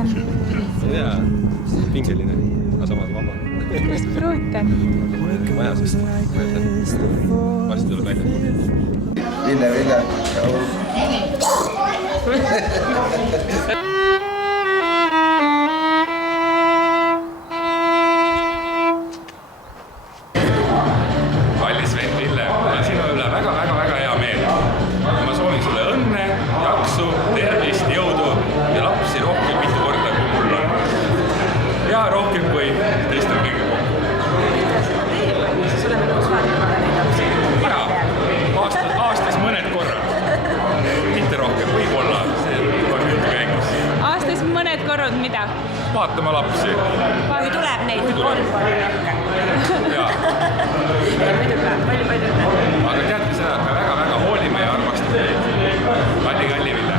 Ei tea, pingeline, aga samas vaba. Kus pruutan? Maja sest, varsti tuleb välja. Ville. Kallis vend Ville, mul on sinu üle väga hea meel. Ma soovin sulle õnne, jaksu, tervist, jõudu ja lapsi rohkem mitu korda kui mul on. Ja rohkem kui teistel kõige kokku. Siis oleme koos vaatama neid lapsi. Jaa, aastas mõned korrad. Mitte rohkem, võib-olla see on nüüd käigus. Aastas mõned korrad mida? Vaatama lapsi. Kui tuleb neid, kui 3 korda rohkem. Jaa. Palju õnne. Aga teadki seda, et me väga hoolime ja armastame neid. Kalli Ville.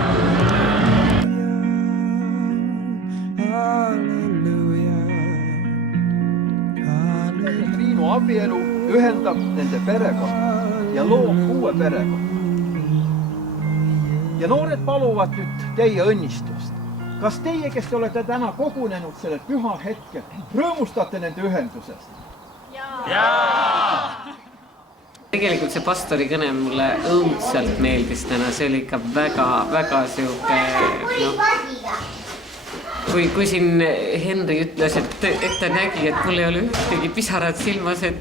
Triinu abielu ühendab nende perekonna ja loob uue perekonna. Ja noored paluvad nüüd teie õnnistust. Kas teie, kes te olete täna kogunenud sellel püha hetkel, rõõmustate nende ühendusest? Tegelikult see pastori kõne mulle õudselt meeldis täna, see oli ikka väga siuke, kui siin Henri ütles, et ta nägi, et mul ei ole ühtegi pisarat silmas, et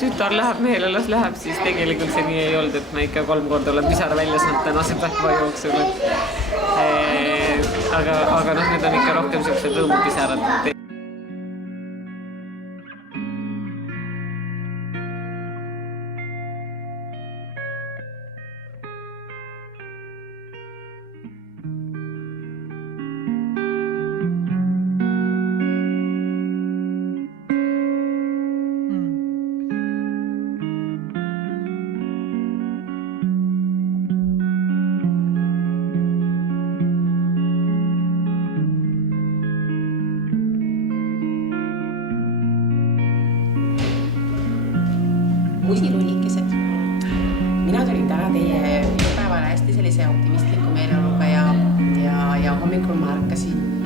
tütar läheb mehele, las läheb, siis tegelikult see nii ei olnud, et ma ikka 3 korda olen pisara välja saanud tänase päeva jooksul. Aga need on ikka rohkem siuksed rõõmupisarad. Musirullikesed. Mina tulin täna teie päevale hästi sellise optimistliku meeleoluga ja hommikul ma ärkasin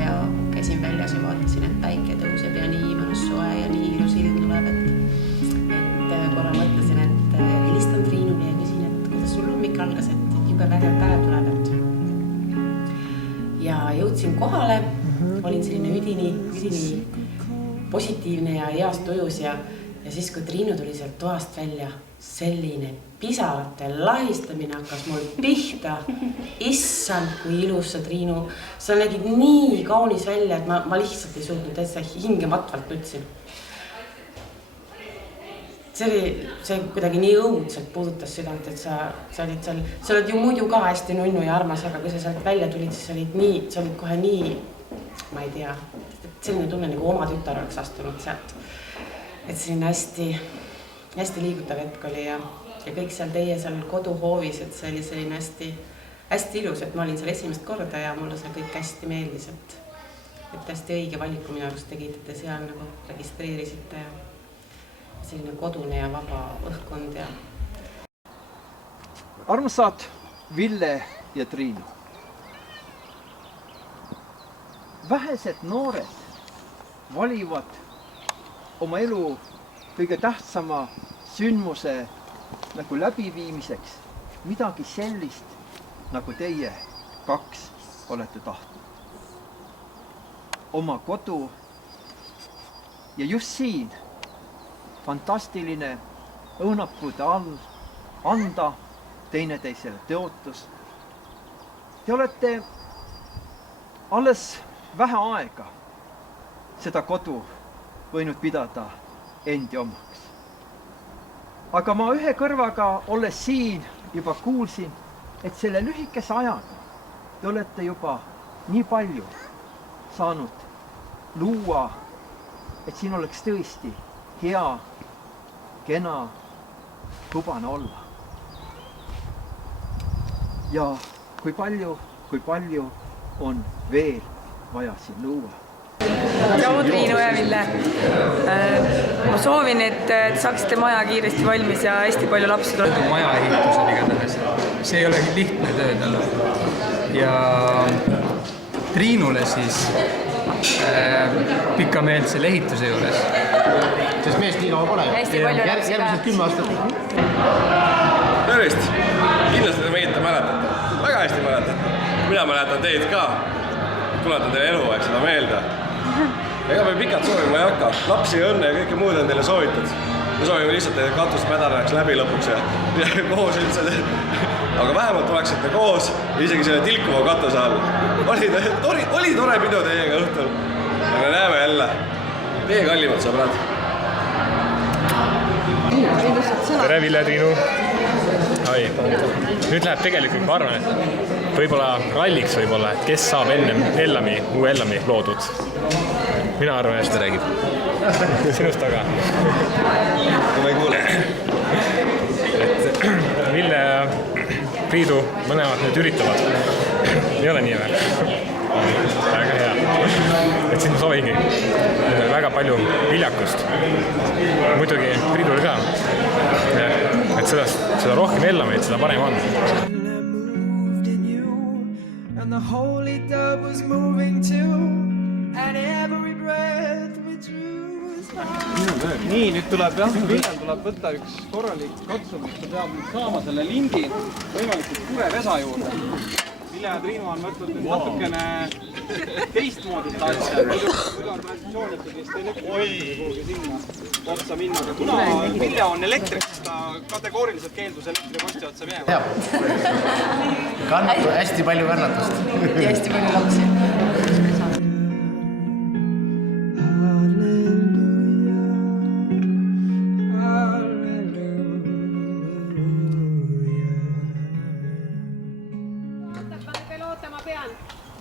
ja käisin väljas ja vaatasin, et päike tõuseb ja nii mõnus soe ja nii ilus ilm tuleb, et korra mõtlesin, et helistan Triinule ja küsin, et kuidas sul hommik algas, et jube vägev päev tuleb. Ja jõudsin kohale, olin selline üdini positiivne ja heas tujus ja siis, kui Triinu tuli sealt toast välja, selline pisarate lahistamine hakkas mul pihta. Issand, kui ilus sa, Triinu. Sa nägid nii kaunis välja, et ma lihtsalt ei suutnud täitsa hinge matvalt nutsin. See kuidagi nii õudselt puudutas südant, et sa olid seal, sa oled ju muidu ka hästi nunnu ja armas, aga kui sa sealt välja tulid, siis sa olid kohe nii, ma ei tea, selline tunne nagu oma tütar oleks astunud sealt. Et selline hästi liigutav hetk oli ja kõik seal teie seal koduhoovis, et see oli selline hästi ilus, et ma olin seal esimest korda ja mulle see kõik hästi meeldis, et hästi õige valiku minu arust tegite, te seal nagu registreerisite ja selline kodune ja vaba õhkkond ja... Armsad Ville ja Triinu. Vähesed noored valivad oma elu kõige tähtsama sündmuse nagu läbiviimiseks midagi sellist, nagu teie 2 olete tahtnud. Oma kodu ja just siin fantastiline õunapuude all anda teineteisele tõotus. Te olete alles vähe aega seda kodu võinud pidada endi omaks. Aga ma ühe kõrvaga olles siin juba kuulsin, et selle lühikese ajaga te olete juba nii palju saanud luua, et siin oleks tõesti hea, kena, tubane olla. Ja kui palju on veel vaja siin luua. Tšau Triinu ja Ville. Ma soovin, et saaksite maja kiiresti valmis ja hästi palju lapsi tuleb. Maja ehitus on igatahes. See ei ole lihtne töö talle. Ja Triinule siis pikka meelt selle ehituse juures. Sest meest nii kaua pole. Hästi palju järgmised 10 aastat. Tervist! Kindlasti te meid mäletate. Väga hästi mäletate. Mina mäletan teid ka. Tuletan teile elu, eks seda meelde. Ega me pikalt soovima ei hakka. Lapsi ja õnne ja kõike muud on teile soovitud. Me soovime lihtsalt teile katust mädaneks läbi lõpuks ja koos üldse. Aga vähemalt oleksite koos isegi selle tilkuva katuse all. Oli tore pidu teiega õhtul. Ja me näeme jälle. Teie kallimad sõbrad. Tere, Ville, Triinu. Nüüd läheb tegelikult, ma arvan, et võib-olla ralliks võib-olla, et kes saab ennem uue Ellami loodud. Mina arvan, et ta räägib. Sinust taga. Ma ei kuule. Et Ville ja Priidu mõlemad nüüd üritavad. Ei ole nii või? Väga hea. Et siin soovigi väga palju viljakust. Muidugi Priidul ka. Et seda rohkem Ellameid, seda parem on. And the holy dove was moving too, and every breath we drew was high. Nii, nüüd tuleb Villel tuleb võtta üks korralik katsumus, ta peab nüüd saama selle lingi võimalikult kure vesa juurde. Ville ja Triinu on võtnud nüüd natukene teistmoodi seda asja. Muidu on traditsioonitud vist elektrikastuse kuhugi sinna otsa minna, aga kuna Ville on elektrik, siis ta kategooriliselt keeldus elektrikasti otsa minema. Hästi palju kannatust. Ja hästi palju lapsi.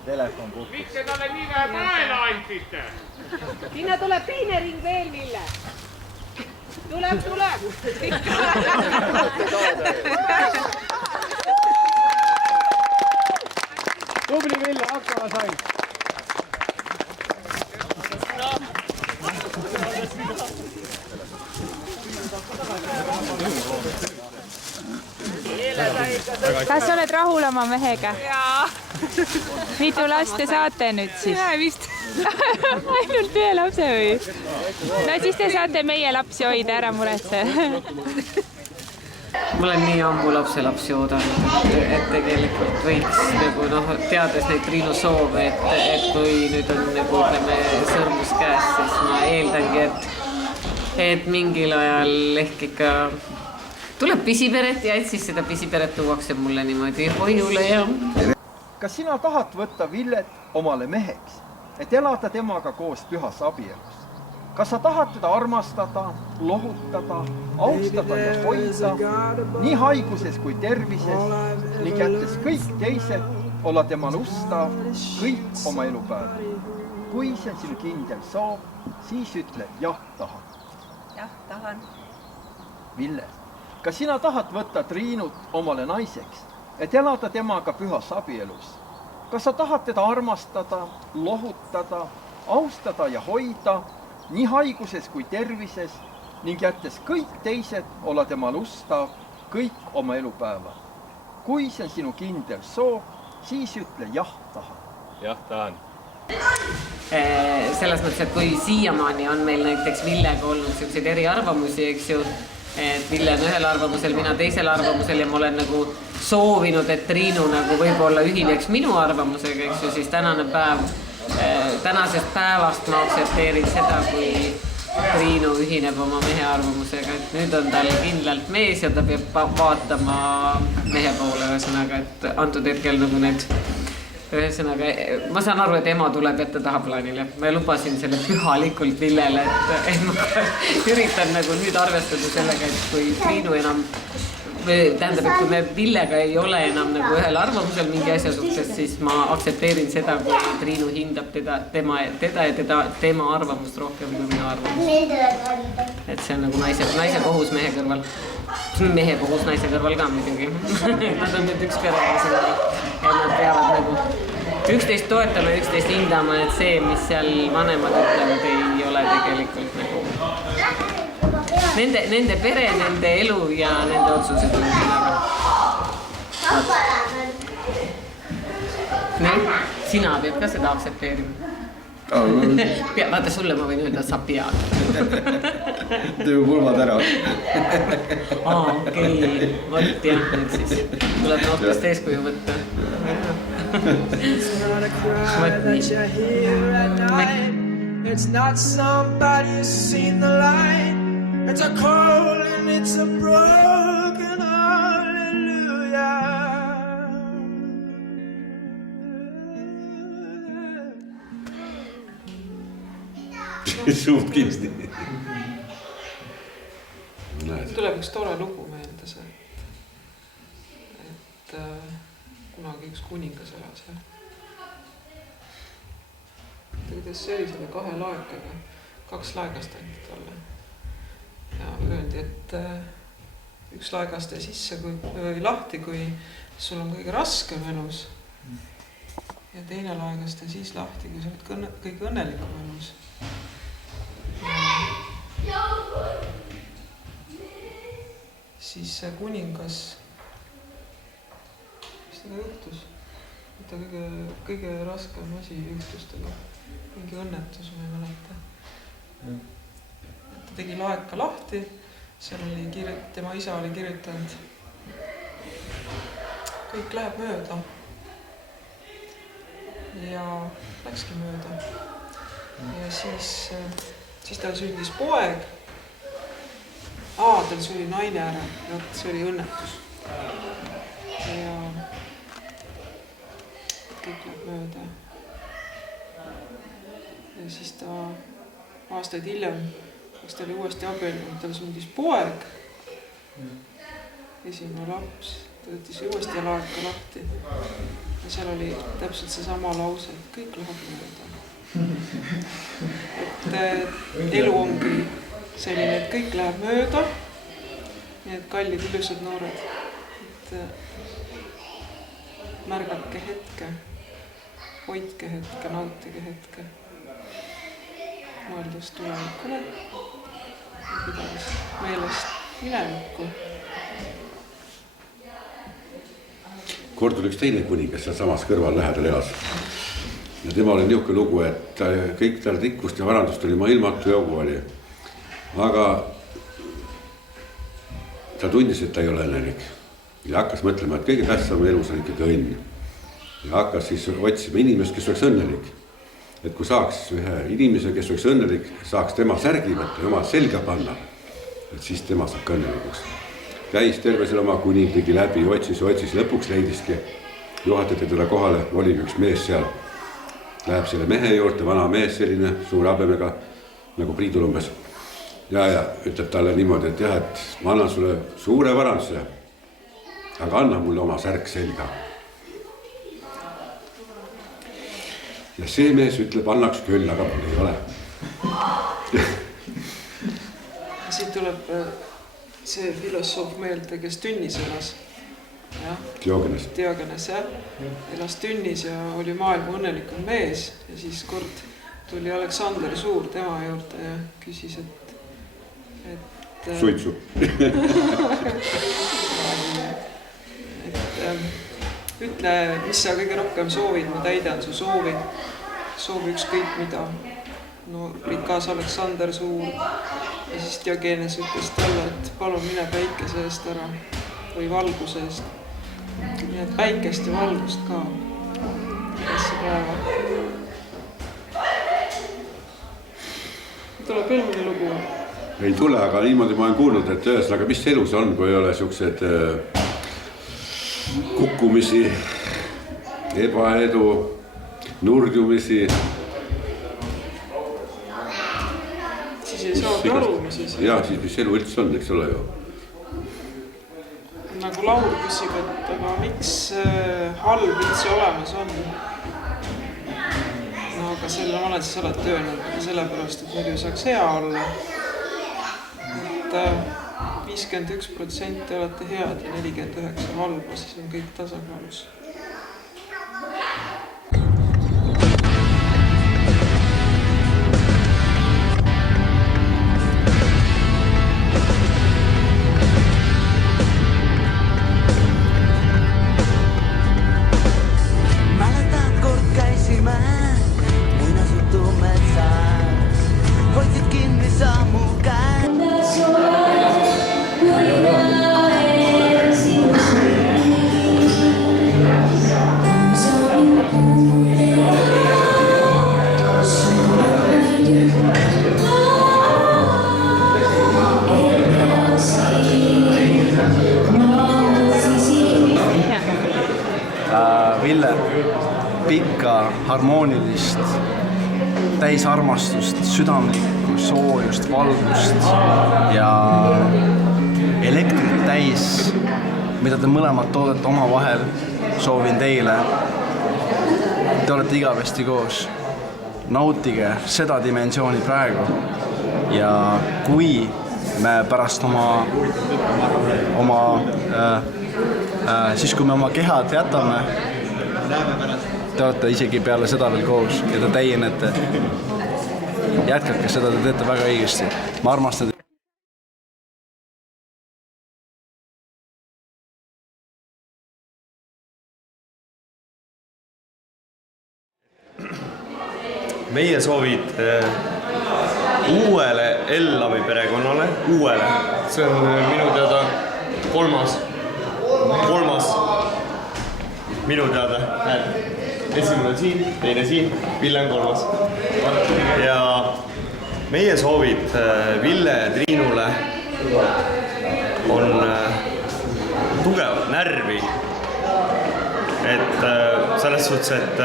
Telefon puhkus. Miks te talle nii vähe päele andsite? Sinna tuleb teine ring veel, Ville. Tuleb. Tubli Ville, hakkama sai. Kas oled rahul oma mehega? Jaa. Mitu last te saate nüüd siis? Ühe vist. Ainult ühe lapse või? No siis te saate meie lapsi hoida, ära muretse. Ma olen nii ammu lapselapsi oodanud, et tegelikult võiks nagu teades neid Triinu soove, et kui nüüd on nagu sõrmus käes, siis ma eeldangi, et mingil ajal ehk ikka tuleb pisiperet ja et siis seda pisiperet tuuakse mulle niimoodi hoiule ja... Kas sina tahad võtta Villet omale meheks, et elada temaga koos pühas abielus? Kas sa tahad teda armastada, lohutada, austada ja hoida, nii haiguses kui tervises, ning jättes kõik teised olla temal ustav kõik oma elupäev? Kui see on sinu kindel soov, siis ütle jah, tahan. Jah, tahan. Ville, kas sina tahad võtta Triinut omale naiseks, et elada temaga pühas abielus? Kas sa tahad teda armastada, lohutada, austada ja hoida, nii haiguses kui tervises, ning jättes kõik teised olla temal ustav kõik oma elupäeva? Kui see on sinu kindel soov, siis ütle jah, tahan. Jah, tahan. Selles mõttes, et kui siiamaani on meil näiteks Villega olnud selliseid eriarvamusi, eks ju, et Ville on ühel arvamusel, mina teisel arvamusel ja ma olen nagu soovinud, et Triinu nagu võib-olla ühineks minu arvamusega, eks ju, siis tänasest päevast ma aktsepteerin seda, kui Triinu ühineb oma mehe arvamusega, et nüüd on tal kindlalt mees ja ta peab vaatama mehe poole, ühesõnaga, et antud hetkel nagu need ühesõnaga, ma saan aru, et ema tuleb jätta tahaplaanile. Ma lubasin selle pühalikult Villele, et ma üritan nagu nüüd arvestada sellega, et kui Triinu enam tähendab, et kui me Villega ei ole enam nagu ühel arvamusel mingi asja suhtes, siis ma aktsepteerin seda, kui Triinu hindab teda ja tema arvamust rohkem kui minu arvamust. Et see on nagu naise kohus mehe kõrval. Mehe kohus naise kõrval ka muidugi. Nad on nüüd üks pere ja nad peavad nagu üksteist toetama ja üksteist hindama, et see, mis seal vanemad ütlevad, ei ole tegelikult nagu nende pere, nende elu ja nende otsused. nii, sina pead ka seda aktsepteerima. Vaata sulle ma võin öelda, et sa pead. Töö pulmad ära. Okei, võtt jah, nüüd siis. Tuleb noortest eeskuju võtta. It's not somebody who's seen the light. It's a cold and it's a broken hallelujah. Suht kinni. Tuleb üks tore lugu meelde see, et kunagi üks kuningas elas. Kuidas see oli selle 2 laekaga, 2 laegast anti talle. Ja öeldi, et üks laegaste sisse või lahti, kui sul on kõige raskem elus. Ja teine laegaste siis lahti, kui sa oled kõige õnnelikum elus. Siis see kuningas, mis taga juhtus? Ta kõige raskem asi juhtus taga. Mingi õnnetus, ma ei mäleta. Ta tegi laeka lahti, seal oli tema isa oli kirjutanud. Kõik läheb mööda. Ja läkski mööda. Ja siis tal sündis poeg. Tal suri naine ära, see oli õnnetus. Ja kõik läheb mööda. Ja siis ta aastaid hiljem, kus ta oli uuesti abiellunud, tal sündis poeg. Esimene laps, ta võttis uuesti laeka lahti. Ja seal oli täpselt see sama lause, et kõik läheb mööda. Et elu ongi selline, et kõik läheb mööda. Nii et kallid ilusad noored, et märgake hetke, hoidke hetke, nautige hetke, mõeldes tulevikule ja pidades meelest minevikku. Kord oli üks teine kuningas seal samas kõrval lähedal elas. Ja tema oli niisugune lugu, et kõik tal rikkust ja varandust oli ilmatu jõugu oli. Aga ta tundis, et ta ei ole õnnelik. Ja hakkas mõtlema, et kõige tähtsam elus on ikkagi õnn. Ja hakkas siis otsima inimest, kes oleks õnnelik. Et kui saaks ühe inimese, kes oleks õnnelik, saaks tema särgi võtta ja oma selga panna, et siis tema saab õnnelikuks. Käis terve selle oma kuningligi läbi, otsis, lõpuks leidiski. Juhatati teda kohale, oli üks mees seal. Läheb selle mehe juurde, vana mees selline, suur habemega, nagu Priidul umbes. Ja ütleb talle niimoodi, et jah, et ma annan sulle suure varanduse, aga anna mulle oma särk selga. Ja see mees ütleb, annaks küll, aga mul ei ole. Siit tuleb see filosoof meelde, kes Tünnis elas. Diogenes, jah. Elas Tünnis ja oli maailma õnnelikum mees. Ja siis kord tuli Aleksander Suur tema juurde ja küsis, et suitsu. Ütle, mis sa kõige rohkem soovid, ma täidan su soovi. Soovi ükskõik mida. No rikas Aleksander Suur. Ja siis Diogenes ütles talle, et palun mine päikese eest ära või valguse eest. Nii et päikest ja valgust ka. Kässe päeva. Tuleb veel mõni lugu? Ei tule, aga niimoodi ma olen kuulnud, et ühesõnaga, mis elus on, kui ei ole siuksed kukkumisi, ebaedu, nurjumisi. Siis ei saagi aru, mis siis. Ja, siis mis elu üldse on, eks ole ju. Nagu Laur küsib, et aga miks halb üldse olemas on? No aga selle ma olen siis alati öelnud, sellepärast, et muidu saaks hea olla. Et 51% olete head ja 49% halba, siis on kõik tasakaalus. Mäletad pikka, harmoonilist, täis armastust, südamlikku, soojust, valgust ja elektrit täis, mida te mõlemad toodate omavahel, soovin teile. Te olete igavesti koos. Nautige seda dimensiooni praegu ja kui me pärast siis kui me oma kehad jätame, te olete isegi peale seda veel koos ja te täienete. Jätkake seda, te teete väga õigesti. Ma armastan teid. Meie soovid uuele Ellavi perekonnale, uuele. See on minu teada kolmas. Minu teada. Esimene on siin, teine siin, Ville on kolmas. Ja meie soovid Ville ja Triinule on tugevat närvi. Et selles suhtes, et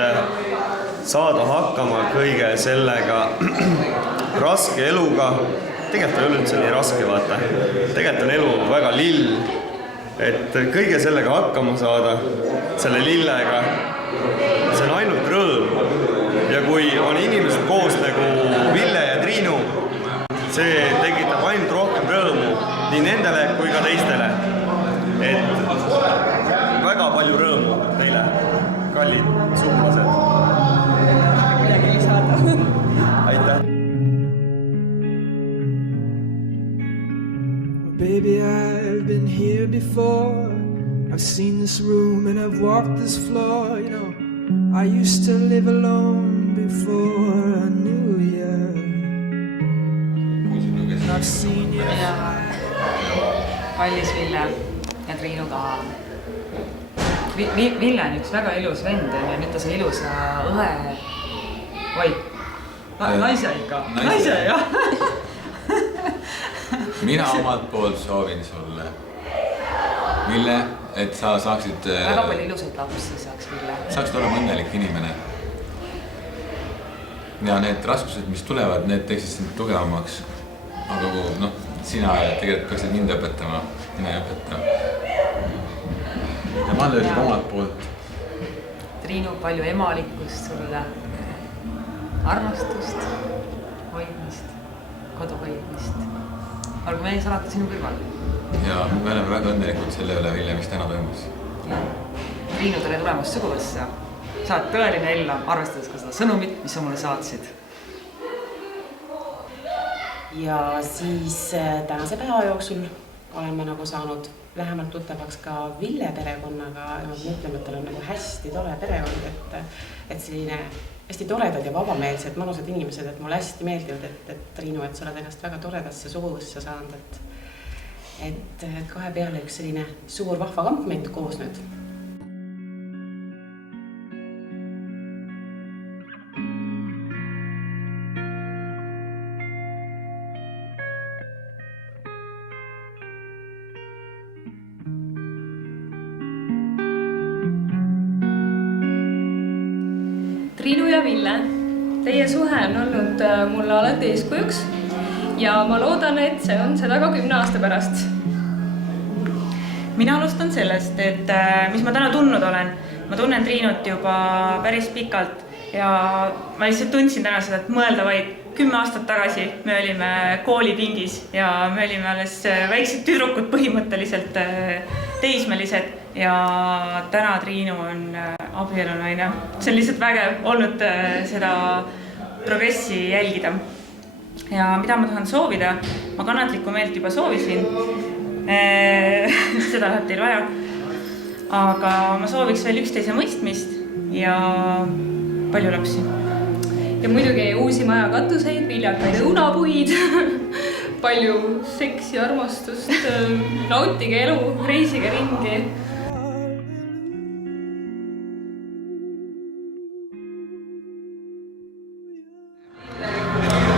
saada hakkama kõige sellega raske eluga. Tegelikult on üldse nii raske, vaata. Tegelikult on elu väga lill. Et kõige sellega hakkama saada, selle lillega, see on ainult rõõm. Ja kui on inimesed koos nagu Ville ja Triinu, see tekitab ainult rohkem rõõmu nii nendele kui ka teistele. Et väga palju rõõmu teile, kallid suglased. Aitäh. Baby, I've been here before. I've seen this room and I've walked this floor. You know, I used to live alone before I knew you. I've seen you. Kallis Ville ja Triinu taha. Ville on üks väga ilus vend ja nüüd ta see ilusa õhe... Oi, naise ikka. Naise, jah. Mina omalt poolt soovin sulle, Ville, et sa saaksid... Väga palju ilusaid lapsi saaks Ville. Saaksid olla õnnelik inimene. Ja need raskused, mis tulevad, need teeksid sind tugevamaks. Aga sina tegelikult peaksid mind õpetama, mina ei õpeta. Ja ma löödin omalt poolt. Triinu, palju emalikkust sulle. Armastust, hoidmist, kodu hoidmist. Olgu mees alati sinu kõrval. Ja me oleme väga õnnelikud selle üle, Ville, mis täna toimus. Triinu, tere tulemast suguvõssa. Sa oled tõeline Ella, arvestades ka seda sõnumit, mis sa mulle saatsid. Ja siis tänase päeva jooksul oleme nagu saanud lähemalt tuttavaks ka Ville perekonnaga ja ma mõtleme, et tal on nagu hästi tore perekond, et selline hästi toredad ja vabameelsed, mõnusad inimesed, et mulle hästi meeldivad, et Triinu, et sa oled ennast väga toredasse suguvõssa saanud, et kahe peale üks selline suur vahva kamp meid koos nüüd. Triinu ja Ville, teie suhe on olnud mulle alati eeskujuks ja ma loodan, et see on seda ka 10 aasta pärast. Mina alustan sellest, et mis ma täna tundnud olen. Ma tunnen Triinut juba päris pikalt ja ma lihtsalt tundsin täna seda, et mõelda vaid 10 aastat tagasi me olime koolipingis ja me olime alles väiksed tüdrukud põhimõtteliselt teismelised ja täna Triinu on abielunaine. See on lihtsalt vägev olnud seda progressi jälgida. Ja mida ma tahan soovida? Ma kannatlikku meelt juba soovisin. Seda läheb teil vaja. Aga ma sooviks veel üksteise mõistmist ja palju lapsi. Ja muidugi uusi maja katuseid, viljakaid õunapuid, palju seksi, armastust, nautige elu, reisige ringi.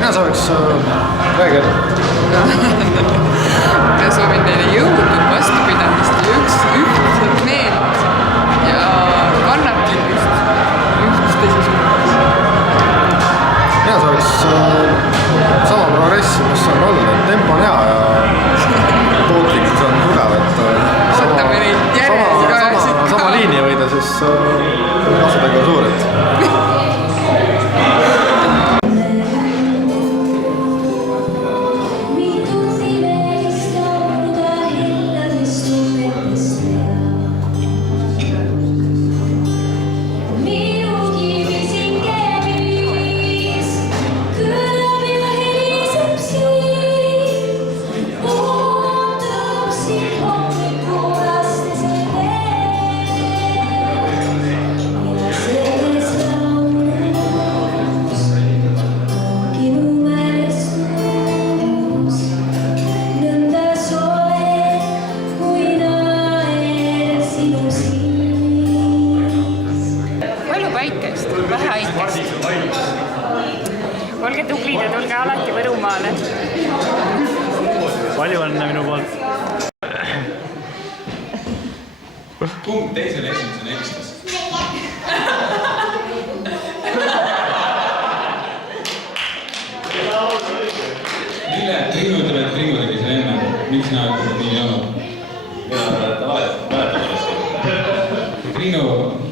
Mina sooviks väga Ma soovin teile jõudu, vastupidamist ja ühtset meelt ja kannatlikkust palju õnne minu poolt. Kumb teisele esimesena helistas? Mille Triinu ütleb, et Triinu tegi selle enne. Miks sina ütleb, et nii ei olnud? Mida ta mäletab valesti? Triinu,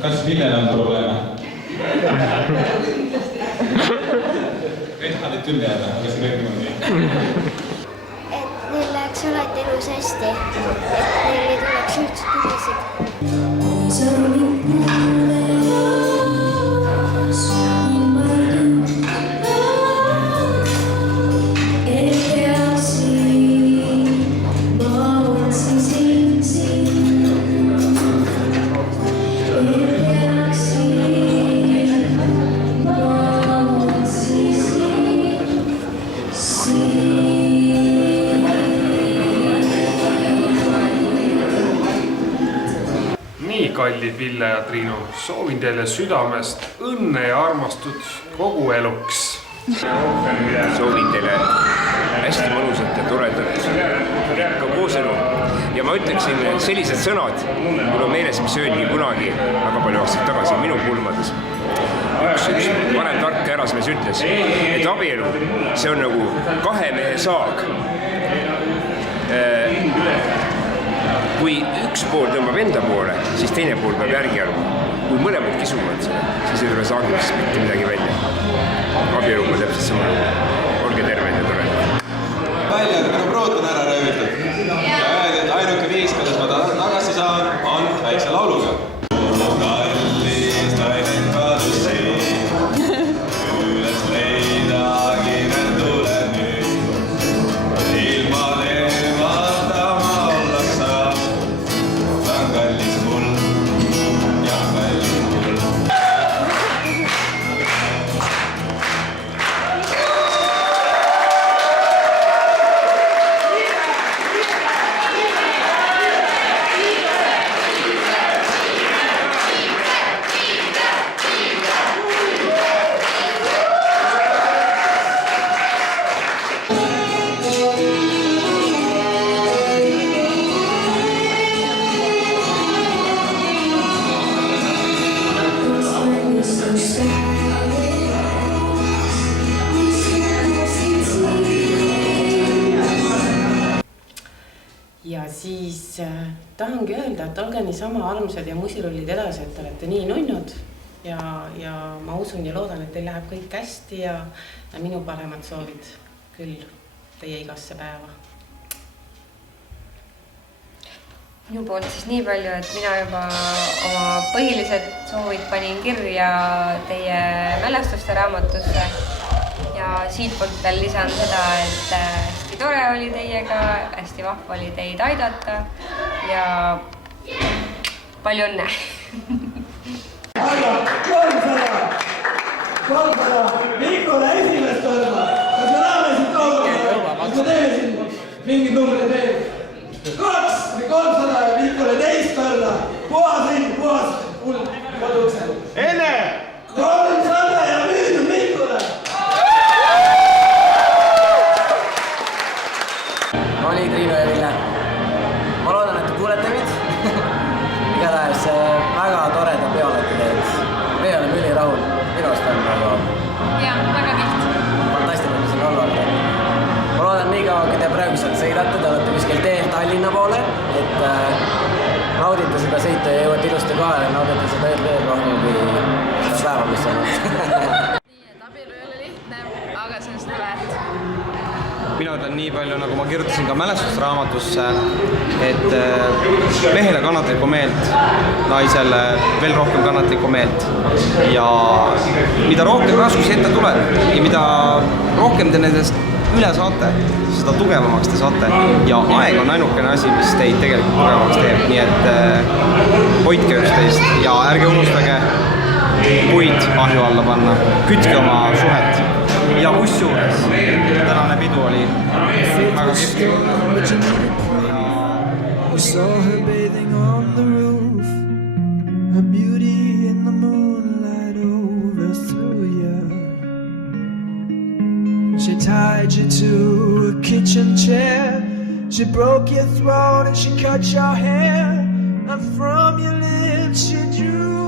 kas Villel on probleeme? Ei taha teid küll teada, aga see kõik niimoodi. Et neil läheks alati elus hästi, et neil ei tuleks üldse tulisid. Kallid Ville ja Triinu, soovin teile südamest õnne ja armastut kogu eluks. Soovin teile hästi mõnusat ja toredat ka kooselu. Ja ma ütleksin sellised sõnad, mul on meeles, mis öeldi kunagi väga palju aastaid tagasi minu pulmades. Üks vanem tark härrasmees ütles, et abielu, see on nagu kahe mehe saag. Kui üks pool tõmbab enda poole, siis teine pool peab järgi arvama. Kui mõlemad kisuvad seda, siis ei tule saagimist mitte midagi välja. Abielu on täpselt sama. Olge terved ja toredad. Välja, et minu proot on ära röövitud. Ja öeldi, et ainuke viis, kuidas ma tagasi saan, on väikse lauluga. Kallis nainen kadus siin, üles leida kiirelt tuleb nüüd. Ilma teemata ma olla saa. Kallis mul ja kallis mul. Ja siis tahangi öelda, et olge niisama armsad ja musirullid edasi, et te olete nii nunnud ja ma usun ja loodan, et teil läheb kõik hästi ja minu paremad soovid küll teie igasse päeva. Minu poolt siis nii palju, et mina juba oma põhilised soovid panin kirja teie mälestuste raamatusse ja siit poolt veel lisan seda, et hästi tore oli teiega, hästi vahva oli teid aidata ja palju õnne! 300 Mikule esimest korda! Kas me näeme siit kaugemale? Kas me teeme siin mingid numbrid veel? 2 või 300 Mikule teist korda! Puhas õnn, puhas hull kodukse! Enne! 300 ja müüdud Mikule! Oli Triinu ja Ville. Ma loodan, et te kuulete mind. Igatahes väga toreda peo olete teed. Me oleme ülirahul. Minu arust on väga... Jaa, väga kiht. Fantastiline siin olla. Ma loodan nii kaua, kui te praegu seal sõidate, te olete kuskil teel Tallinna poole, et naudite seda sõitu ja jõuate ilusti kohale, naudite seda veel rohkem kui seda päeva, mis on. Abielu ei ole lihtne, aga see on seda väärt. Mina ütlen nii palju, nagu ma kirjutasin ka mälestusraamatusse, et mehele kannatlikku meelt, naisele veel rohkem kannatlikku meelt. Ja mida rohkem raskusi ette tuleb ja mida rohkem te nendest üle saate, seda tugevamaks te saate. Ja aeg on ainukene asi, mis teid tegelikult tugevamaks teeb. Nii et hoidke üksteist ja ärge unustage puid ahju alla panna. Kütke oma suhet. Ja kusjuures tänane pidu oli väga kihvt. I saw her bathing on the roof, her beauty in the moonlight overthrew you. She tied you to a kitchen chair She broke your throat and she cut your hair, and from your lips she drew